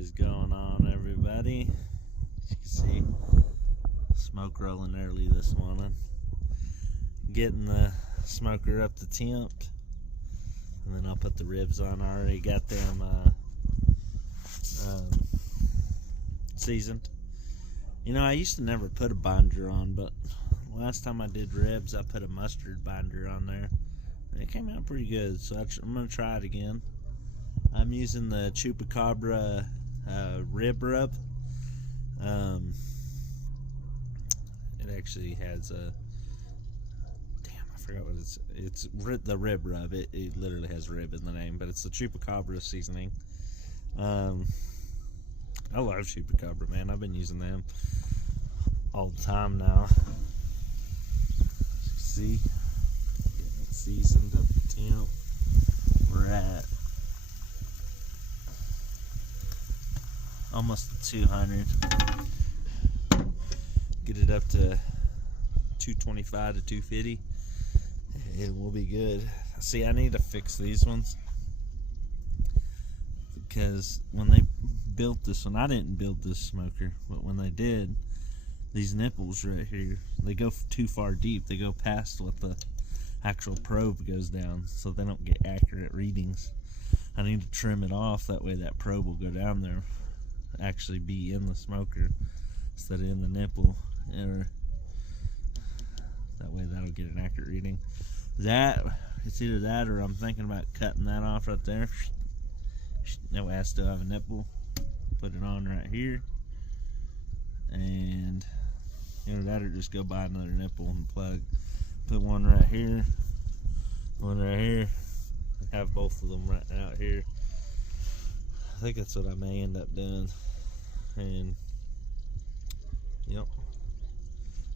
is going on, everybody? As you can see, smoke rolling early this morning. Getting the smoker up to temp, and then I'll put the ribs on. I already got them seasoned. You know, I used to never put a binder on, but last time I did ribs, I put a mustard binder on there, and it came out pretty good. So I'm gonna try it again. I'm using the Chupacabra rib rub. It actually has a I forgot what it's the rib rub. It literally has rib in the name, but it's the Chupacabra seasoning. I love Chupacabra, man. I've been using them all the time now. As you see, getting it seasoned up to temp. We're at almost 200. Get it up to 225 to 250. It will be good. See, I need to fix these ones because when they built this one, I didn't build this smoker, but when they did, these nipples right here, they go too far deep. They go past what the actual probe goes down, so they don't get accurate readings. I need to trim it off, that way that probe will go down there, actually be in the smoker instead of in the nipple, or that way that'll get an accurate reading. It's either that or I'm thinking about cutting that off right there. That way I still have a nipple. Put it on right here, and either that or just go buy another nipple and plug. Put one right here, one right here, and have both of them right out here. I think that's what I may end up doing. And yep,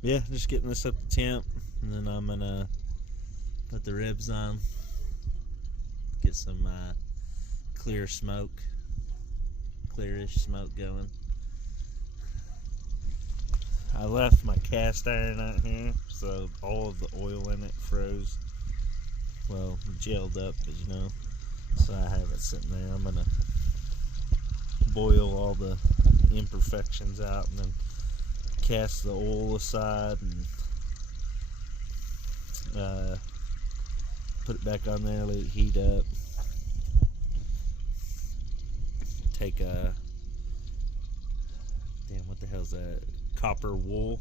yeah, just getting this up to temp, and then I'm gonna put the ribs on, get some clearish smoke going. I left my cast iron out here, so all of the oil in it froze. Well, gelled up, as you know. So I have it sitting there. I'm gonna boil all the imperfections out and then cast the oil aside and put it back on there, let it heat up. Take a what the hell's that? Copper wool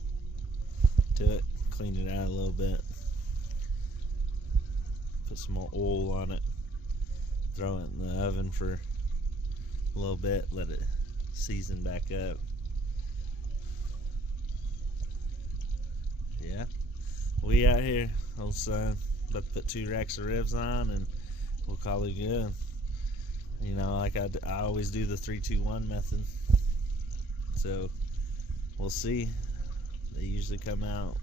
to it, clean it out a little bit, put some more oil on it, throw it in the oven for a little bit, let it season back up. Yeah, we out here, old son, about to put 2 racks of ribs on and we'll call it good. You know, like I always do the 3-2-1 method, so we'll see. They usually come out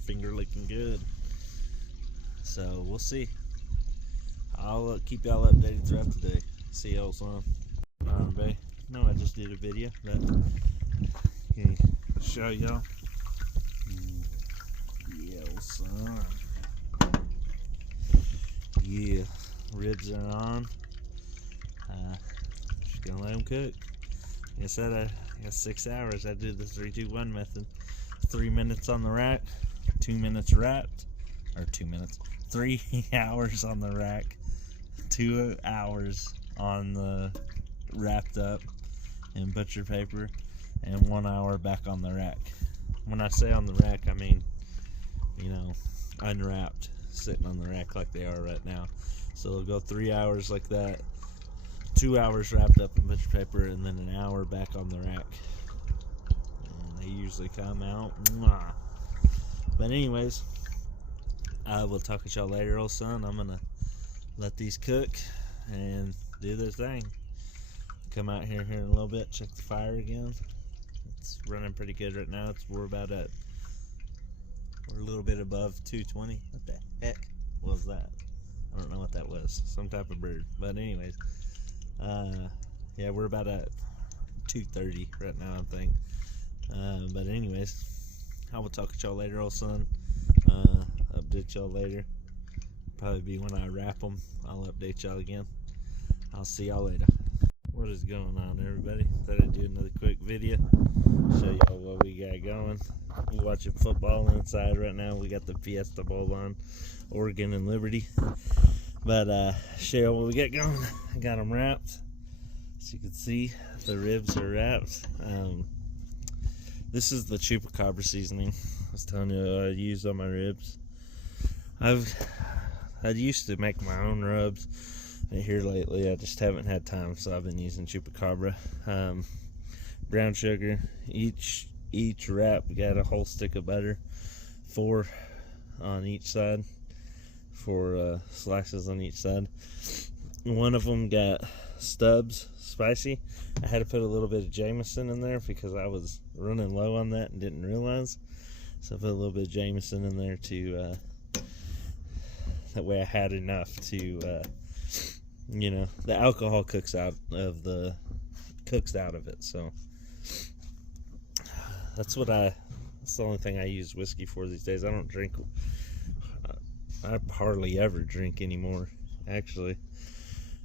finger licking good, so we'll see. I'll keep y'all updated throughout the day. See y'all son. Alright, babe. No, I just did a video, but okay, show y'all. Yeah, old son. Yeah, ribs are on. Just gonna let them cook. Like I said, I got 6 hours. I did the 3-2-1 method. 3 minutes on the rack, 2 minutes wrapped, or 2 minutes, 3 hours on the rack, 2 hours on the wrapped up in butcher paper, and 1 hour back on the rack. When I say on the rack, I mean, you know, unwrapped, sitting on the rack like they are right now. So it'll go 3 hours like that, 2 hours wrapped up in butcher paper, and then an hour back on the rack. And they usually come out. Mwah. But anyways, I will talk to y'all later, old son. I'm gonna let these cook and do their thing. Come out here in a little bit, check the fire again. It's running pretty good right now. We're a little bit above 220. What the heck was that? I don't know what that was. Some type of bird. But anyways, yeah, we're about at 230 right now, I think. But anyways, I will talk to y'all later, old son. Update y'all later. Probably be when I wrap them. I'll update y'all again. I'll see y'all later. What is going on, everybody? Thought I'd do another quick video, show y'all what we got going. We're watching football inside right now. We got the Fiesta Bowl on, Oregon and Liberty. But show y'all what we got going. I got them wrapped. As you can see, the ribs are wrapped. This is the Chupacabra seasoning I was telling you I use on my ribs. I used to make my own rubs. Here lately, I just haven't had time, so I've been using Chupacabra. Brown sugar. Each wrap got a whole stick of butter, 4 on each side, 4 slices on each side. One of them got Stubbs spicy. I had to put a little bit of Jameson in there because I was running low on that and didn't realize. So I put a little bit of Jameson in there to that way I had enough to the alcohol cooks out of it. So that's the only thing I use whiskey for these days. I don't drink. I hardly ever drink anymore, actually.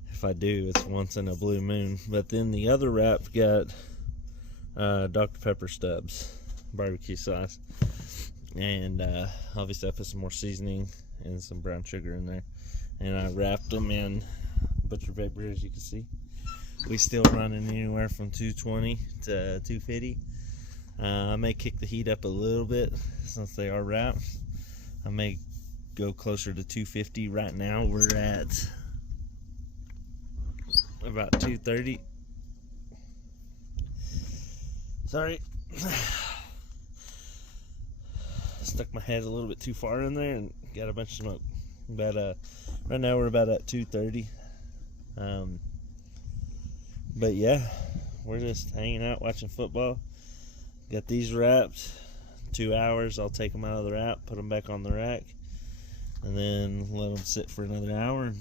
If I do, it's once in a blue moon. But then the other wrap got Dr. Pepper Stubbs barbecue sauce, and obviously I put some more seasoning and some brown sugar in there, and I wrapped them in butcher paper. As you can see, we still running anywhere from 220 to 250. I may kick the heat up a little bit since they are wrapped. I may go closer to 250. Right now we're at about 230. Sorry, stuck my head a little bit too far in there and got a bunch of smoke. But right now we're about at 230. But yeah, we're just hanging out watching football. Got these wrapped. 2 hours. I'll take them out of the wrap, put them back on the rack, and then let them sit for another hour, and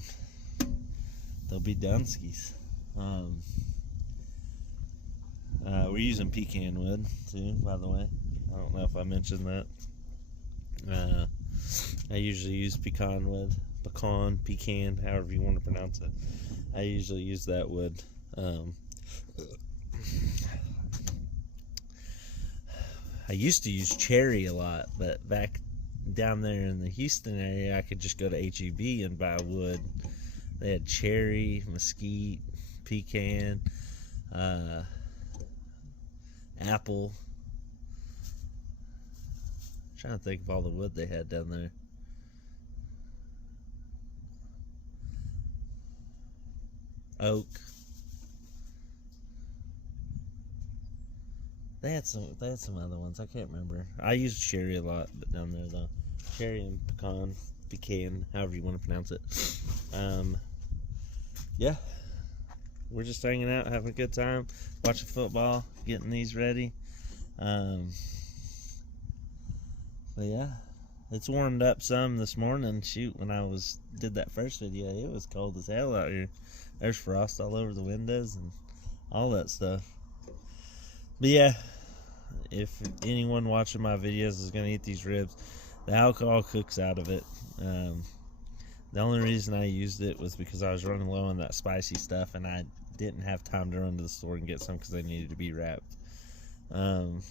they'll be doneskis. We're using pecan wood too, by the way. I don't know if I mentioned that. I usually use pecan wood, pecan, however you want to pronounce it. I usually use that wood. I used to use cherry a lot, but back down there in the Houston area, I could just go to H-E-B and buy wood. They had cherry, mesquite, pecan, apple. I'm trying to think of all the wood they had down there. Oak. They had some other ones. I can't remember. I use cherry a lot, but down there though, cherry and pecan, however you want to pronounce it. Yeah, we're just hanging out, having a good time, watching football, getting these ready. But yeah, it's warmed up some this morning. Shoot, when I did that first video, it was cold as hell out here. There's frost all over the windows and all that stuff. But yeah, if anyone watching my videos is going to eat these ribs, the alcohol cooks out of it. The only reason I used it was because I was running low on that spicy stuff, and I didn't have time to run to the store and get some because they needed to be wrapped. So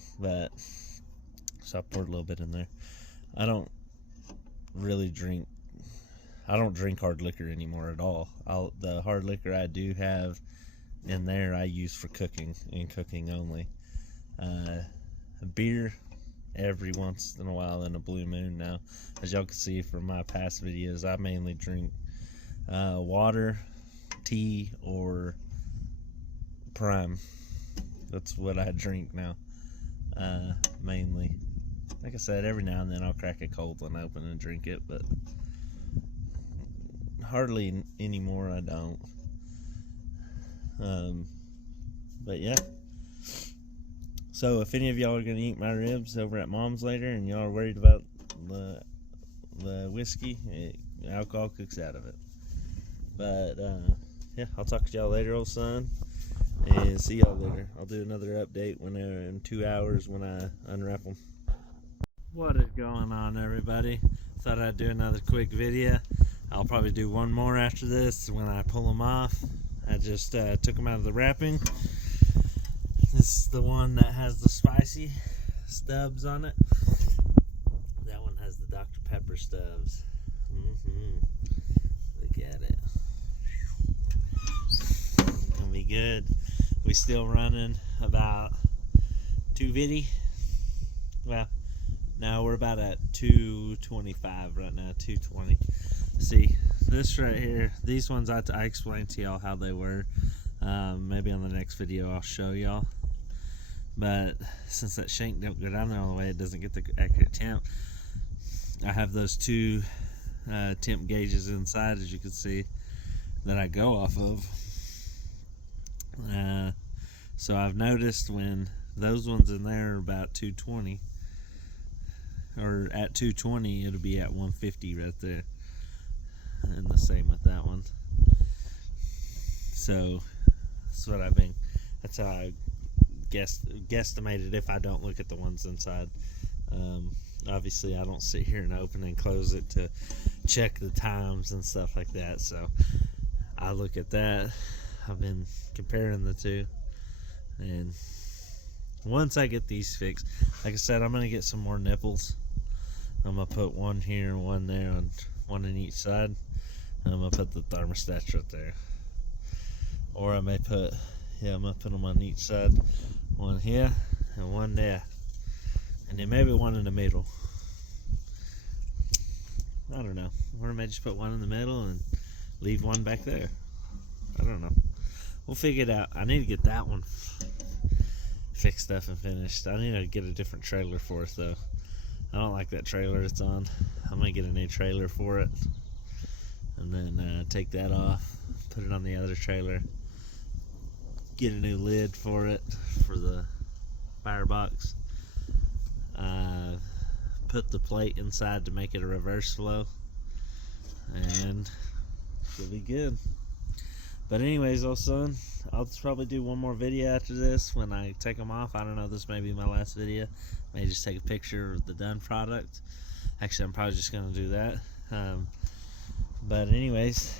I poured a little bit in there. I don't drink hard liquor anymore at all. The hard liquor I do have in there I use for cooking, and cooking only. Beer every once in a while in a blue moon. Now, as y'all can see from my past videos, I mainly drink water, tea, or Prime. That's what I drink now, mainly. Like I said, every now and then I'll crack a cold one open and drink it, but hardly anymore I don't. But yeah. So if any of y'all are going to eat my ribs over at Mom's later and y'all are worried about the whiskey, alcohol cooks out of it. But yeah, I'll talk to y'all later, old son, and see y'all later. I'll do another update in 2 hours when I unwrap them. What is going on, everybody? Thought I'd do another quick video. I'll probably do one more after this when I pull them off. I just took them out of the wrapping. This is the one that has the spicy stubs on it. That one has the Dr. Pepper stubs. Look at it. Gonna be good. We still running about 250. Well, no, we're about at 225 right now, 220. See, this right here, these ones I explained to y'all how they were. Maybe on the next video I'll show y'all. But since that shank don't go down there all the way, it doesn't get the accurate temp. I have those two temp gauges inside, as you can see, that I go off of. So I've noticed when those ones in there are about 220, or at 220, it'll be at 150 right there. And the same with that one. So that's how I guesstimated if I don't look at the ones inside. Obviously I don't sit here and open and close it to check the times and stuff like that, so I look at that. I've been comparing the two, and once I get these fixed, like I said, I'm gonna get some more nipples. I'm gonna put one here and one there, on one on each side, and I'm gonna put the thermostats right there. Or I may put, I'm gonna put them on each side, one here and one there, and then maybe one in the middle. I don't know, or I may just put one in the middle and leave one back there. I don't know, we'll figure it out. I need to get that one fixed up and finished. I need to get a different trailer for it though. I don't like that trailer it's on. I'm gonna get a new trailer for it, and then take that off, put it on the other trailer, get a new lid for it for the firebox, put the plate inside to make it a reverse flow, and it'll be good. But anyways, old son, I'll probably do one more video after this when I take them off. I don't know, this may be my last video. May just take a picture of the done product. Actually, I'm probably just gonna do that. But anyways,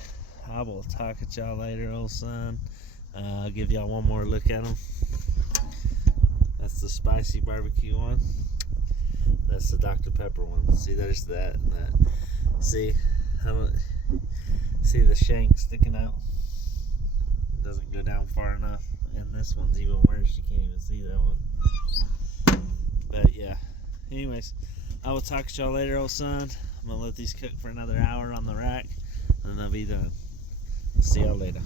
I will talk at y'all later, old son. I'll give y'all one more look at them. That's the spicy barbecue one. That's the Dr. Pepper one. See, there's that and that. See, see the shank sticking out? It doesn't go down far enough. And this one's even worse. You can't even see that one. But yeah. Anyways, I will talk to y'all later, old son. I'm gonna let these cook for another hour on the rack, and then they'll be done. See y'all later.